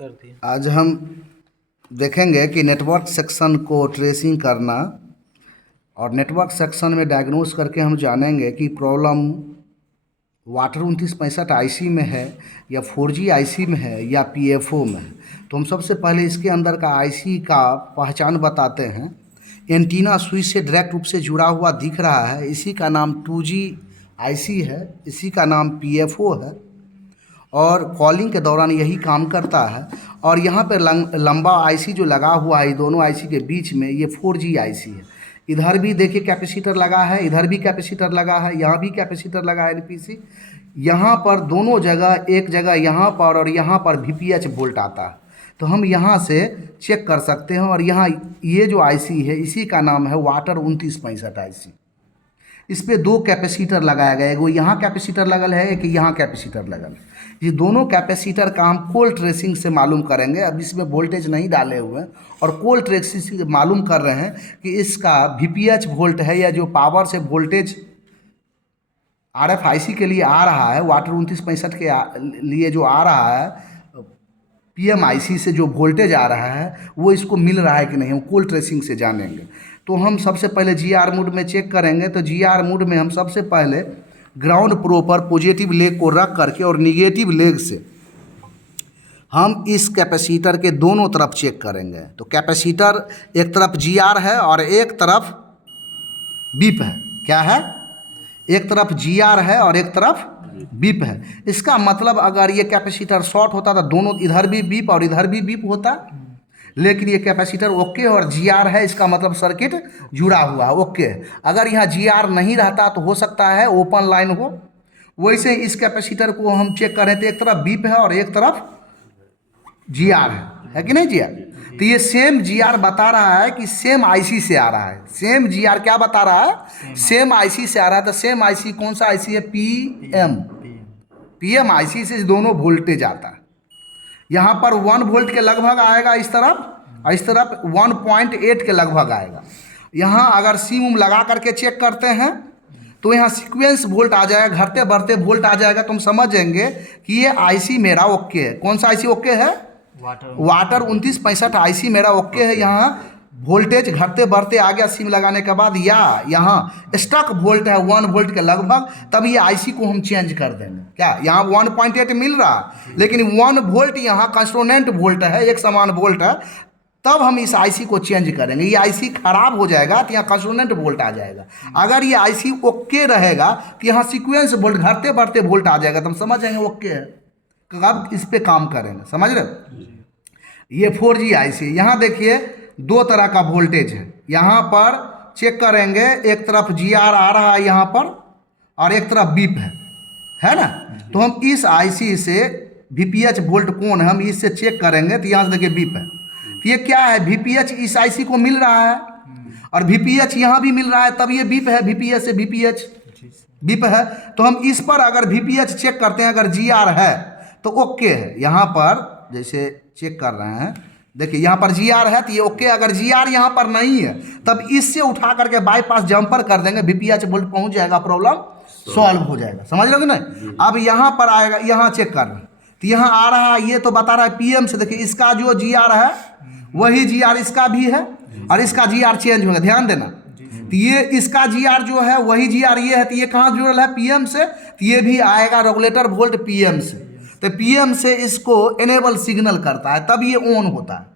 कर दिया। आज हम देखेंगे कि नेटवर्क सेक्शन को ट्रेसिंग करना और नेटवर्क सेक्शन में डायग्नोस करके हम जानेंगे कि प्रॉब्लम वाटर 2965 आईसी में है या 4G आईसी में है या पीएफओ में है। तो हम सबसे पहले इसके अंदर का आईसी का पहचान बताते हैं। एंटीना स्विच से डायरेक्ट रूप से जुड़ा हुआ दिख रहा है, इसी का नाम 2G आईसी है, इसी का नाम पीएफओ है और कॉलिंग के दौरान यही काम करता है। और यहाँ पर लंबा आईसी जो लगा हुआ है दोनों आईसी के बीच में, ये 4G आईसी है। इधर भी देखिए कैपेसिटर लगा है, इधर भी कैपेसिटर लगा है, यहाँ भी कैपेसिटर लगा है एनपीसी। यहाँ पर दोनों जगह, एक जगह यहाँ पर और यहाँ पर वीपीएच वोल्ट आता है। तो हम यहाँ से चेक कर सकते हैं। और यहाँ ये जो आईसी है इसी का नाम है वाटर 2965 आईसी। इस पे दो कैपेसिटर लगाया गया है, वो यहाँ कैपेसिटर लगल है कि यहाँ कैपेसिटर लगल है। ये दोनों कैपेसिटर का हम कोल ट्रेसिंग से मालूम करेंगे। अब इसमें वोल्टेज नहीं डाले हुए हैं और कोल ट्रेसिंग से मालूम कर रहे हैं कि इसका वीपीएच वोल्ट है या जो पावर से वोल्टेज आरएफआईसी के लिए आ रहा है, वाटर 2965 के लिए जो आ रहा है, पीएमआईसी से जो वोल्टेज आ रहा है वो इसको मिल रहा है कि नहीं, हम कोल ट्रेसिंग से जानेंगे। तो हम सबसे पहले जीआर मोड में चेक करेंगे। तो जीआर मोड में हम सबसे पहले ग्राउंड प्रो पर पॉजिटिव लेग को रख करके और निगेटिव लेग से हम इस कैपेसिटर के दोनों तरफ चेक करेंगे। तो कैपेसिटर एक तरफ जीआर है और एक तरफ बीप है। क्या है? एक तरफ जीआर है और एक तरफ बीप है। इसका मतलब अगर ये कैपेसिटर शॉर्ट होता तो दोनों, इधर भी बीप और इधर भी बीप होता, लेकिन ये कैपेसिटर ओके और जीआर है, इसका मतलब सर्किट जुड़ा हुआ है, ओके है। अगर यहाँ जीआर नहीं रहता तो हो सकता है ओपन लाइन हो। वैसे इस कैपेसिटर को हम चेक करें तो एक तरफ बीप है और एक तरफ जीआर है कि नहीं जीआर? तो ये सेम जीआर बता रहा है कि सेम आईसी से आ रहा है। सेम जीआर क्या बता रहा है? सेम आईसी से आ रहा है। तो सेम आईसी कौन सा आईसी है? पीएम आईसी से दोनों वोल्टेज आता है। यहाँ पर 1 वोल्ट के लगभग आएगा इस तरफ और इस तरफ 1.8 के लगभग आएगा। यहाँ अगर सीम लगा करके चेक करते हैं तो यहाँ सीक्वेंस वोल्ट आ जाएगा, घटते बढ़ते वोल्ट आ जाएगा। तो हम समझेंगे कि ये आईसी मेरा ओके है। कौन सा आईसी ओके है? वाटर 2965 आईसी मेरा ओके है। यहाँ वोल्टेज घटते बढ़ते आ गया सिम लगाने के बाद, या यहाँ स्टक वोल्ट है 1 वोल्ट के लगभग, तब ये आईसी को हम चेंज कर देंगे। क्या यहाँ 1.8 मिल रहा लेकिन 1 वोल्ट यहाँ कंस्टोनेंट वोल्ट है, एक समान वोल्ट है, तब हम इस आईसी को चेंज करेंगे। ये आईसी खराब हो जाएगा तो यहाँ कंस्टोनेंट वोल्ट आ जाएगा। अगर ये आईसी ओके रहेगा तो यहाँ सीक्वेंस वोल्ट घटते बढ़ते वोल्ट आ जाएगा। तो हम समझ जाएंगे ओके है, कब इस पे काम करेंगे। समझ रहे? ये 4G आईसी। यहाँ देखिए दो तरह का वोल्टेज है। यहाँ पर चेक करेंगे, एक तरफ जीआर आ रहा है यहाँ पर और एक तरफ बीप है ना। तो हम इस आईसी से वीपीएच वोल्ट कौन है, हम इससे चेक करेंगे। तो यहाँ से देखिए बीप है। तो ये क्या है? वीपीएच इस आईसी को मिल रहा है और वीपीएच यहाँ भी मिल रहा है, तब ये बीप है। वीपीएच से वीपीएच बीप है। तो हम इस पर अगर वीपीएच चेक करते हैं, अगर जीआर है तो ओके है। यहाँ पर जैसे चेक कर रहे हैं, देखिए यहाँ पर जीआर है तो ये ओके। अगर जीआर यहाँ पर नहीं है तब इससे उठा करके बाईपास जंपर कर देंगे, वीपीएच वोल्ट पहुँच जाएगा, प्रॉब्लम सॉल्व हो जाएगा। समझ लोगे ना? अब यहाँ पर आएगा, यहाँ चेक कर रहे हैं तो यहाँ आ रहा है, ये तो बता रहा है पीएम से। देखिए इसका जो जीआर है वही जीआर इसका भी है और इसका जीआर चेंज होगा, ध्यान देना। तो ये इसका जीआर जो है वही जीआर ये है, तो ये कहाँ जुड़ल है? पीएम से। तो ये भी आएगा रेगुलेटर वोल्ट पीएम से। तो पीएम से इसको एनेबल सिग्नल करता है, तब ये ऑन होता है।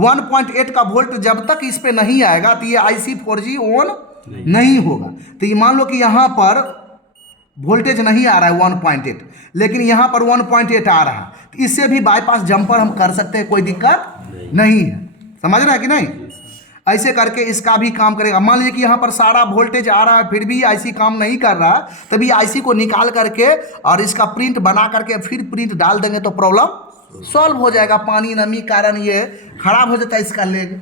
1.8 का वोल्ट जब तक इस पे नहीं आएगा तो ये आईसी 4G ऑन नहीं होगा। तो ये मान लो कि यहाँ पर वोल्टेज नहीं आ रहा है 1.8, लेकिन यहाँ पर 1.8 आ रहा है, तो इससे भी बाईपास जंपर हम कर सकते हैं, कोई दिक्कत नहीं है। समझ रहे हैं कि नहीं? ऐसे करके इसका भी काम करेगा। मान लीजिए कि यहाँ पर सारा वोल्टेज आ रहा है फिर भी आईसी काम नहीं कर रहा है, तभी आईसी को निकाल करके और इसका प्रिंट बना करके फिर प्रिंट डाल देंगे तो प्रॉब्लम सॉल्व हो जाएगा। पानी नमी कारण ये खराब हो जाता है इसका लेग,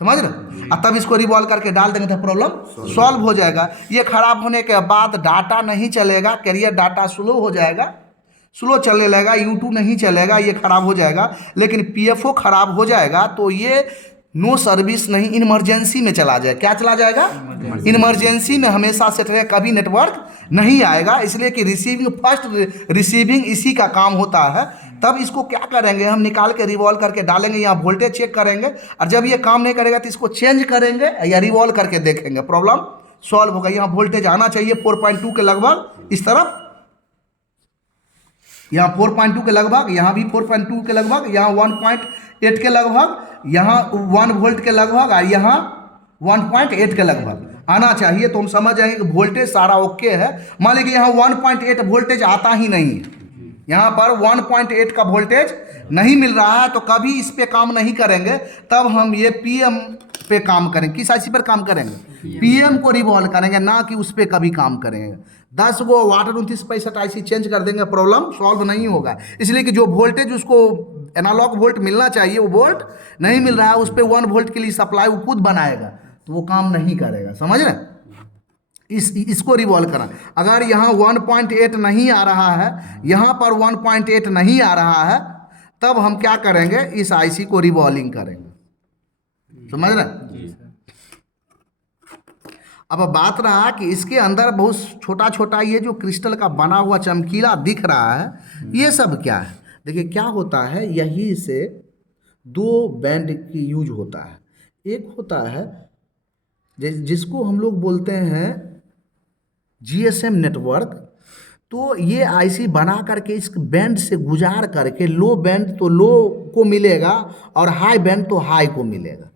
समझ रहे? और तब इसको रिवॉल्व करके डाल देंगे तो प्रॉब्लम सॉल्व हो जाएगा। ये खराब होने के बाद डाटा नहीं चलेगा, कैरियर डाटा स्लो हो जाएगा, स्लो चलने लगेगा, U2 नहीं चलेगा, ये खराब हो जाएगा। लेकिन पीएफओ खराब हो जाएगा तो ये नो सर्विस नहीं, इमरजेंसी में चला जाए। क्या चला जाएगा? इमरजेंसी में हमेशा सेट रहेगा, कभी नेटवर्क नहीं आएगा। इसलिए कि रिसीविंग, फर्स्ट रिसीविंग इसी का काम होता है। तब इसको क्या करेंगे, हम निकाल के रिवॉल्व करके डालेंगे, यहाँ वोल्टेज चेक करेंगे, और जब ये काम नहीं करेगा तो इसको चेंज करेंगे या रिवॉल्व करके देखेंगे, प्रॉब्लम सॉल्व होगा। यहाँ वोल्टेज आना चाहिए 4.2 के लगभग इस तरफ, यहाँ 4.2 के लगभग, यहाँ भी 4.2 के लगभग, यहाँ 1.8 के लगभग, यहाँ 1 वोल्ट के लगभग, और यहाँ 1.8 के लगभग आना चाहिए। तो हम समझ जाएंगे कि वोल्टेज सारा ओके है। मान लीजिए यहाँ 1.8 वोल्टेज आता ही नहीं है, यहाँ पर 1.8 का वोल्टेज नहीं मिल रहा है, तो कभी इस पे काम नहीं करेंगे। तब हम ये पीएम पे काम करेंगे। किस आईसी पर काम करेंगे? पीएम को रिवॉल्व करेंगे, ना कि उस पे कभी काम करेंगे। 10 गो 2865 आईसी चेंज कर देंगे, प्रॉब्लम सॉल्व नहीं होगा। इसलिए कि जो वोल्टेज उसको एनालॉग वोल्ट मिलना चाहिए वो वोल्ट नहीं मिल रहा है, उस पर 1 वोल्ट के लिए सप्लाई वो खुद बनाएगा, तो वो काम नहीं करेगा। समझ रहे? इसको रिवॉल्व करा। अगर यहाँ 1.8 नहीं आ रहा है, यहाँ पर 1.8 नहीं आ रहा है, तब हम क्या करेंगे, इस आईसी को रिवॉल्विंग करेंगे। समझ रहे? अब बात रहा कि इसके अंदर बहुत छोटा छोटा ये जो क्रिस्टल का बना हुआ चमकीला दिख रहा है, ये सब क्या है? देखिए क्या होता है, यही से 2 बैंड की यूज होता है। एक होता है जिसको हम लोग बोलते हैं जीएसएम नेटवर्क। तो ये आईसी बना करके इस बैंड से गुजार करके लो बैंड तो लो को मिलेगा और हाई बैंड तो हाई को मिलेगा।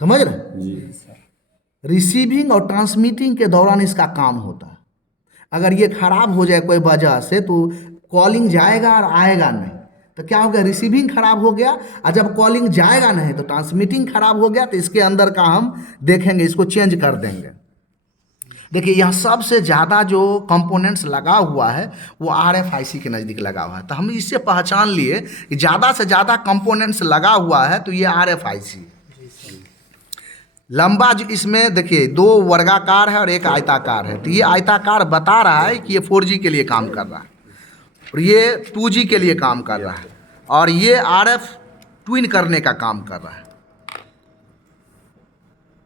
समझ रहे? जी सर। रिसीविंग और ट्रांसमिटिंग के दौरान इसका काम होता है। अगर ये खराब हो जाए कोई वजह से तो कॉलिंग जाएगा और आएगा नहीं, तो क्या हो गया, रिसीविंग खराब हो गया। और जब कॉलिंग जाएगा नहीं तो ट्रांसमिटिंग खराब हो गया। तो इसके अंदर का हम देखेंगे, इसको चेंज कर देंगे। देखिए यहाँ सबसे ज़्यादा जो कंपोनेंट्स लगा हुआ है वो आरएफआईसी के नज़दीक लगा हुआ है। तो हम इससे पहचान लिए कि ज़्यादा से ज़्यादा कंपोनेंट्स लगा हुआ है, तो ये आरएफआईसी। लंबा जो इसमें देखिए 2 वर्गाकार है और 1 आयताकार है। तो ये आयताकार बता रहा है कि ये 4G के लिए काम कर रहा है, और ये 2G के लिए काम कर रहा है, और ये RF ट्विन करने का काम कर रहा है।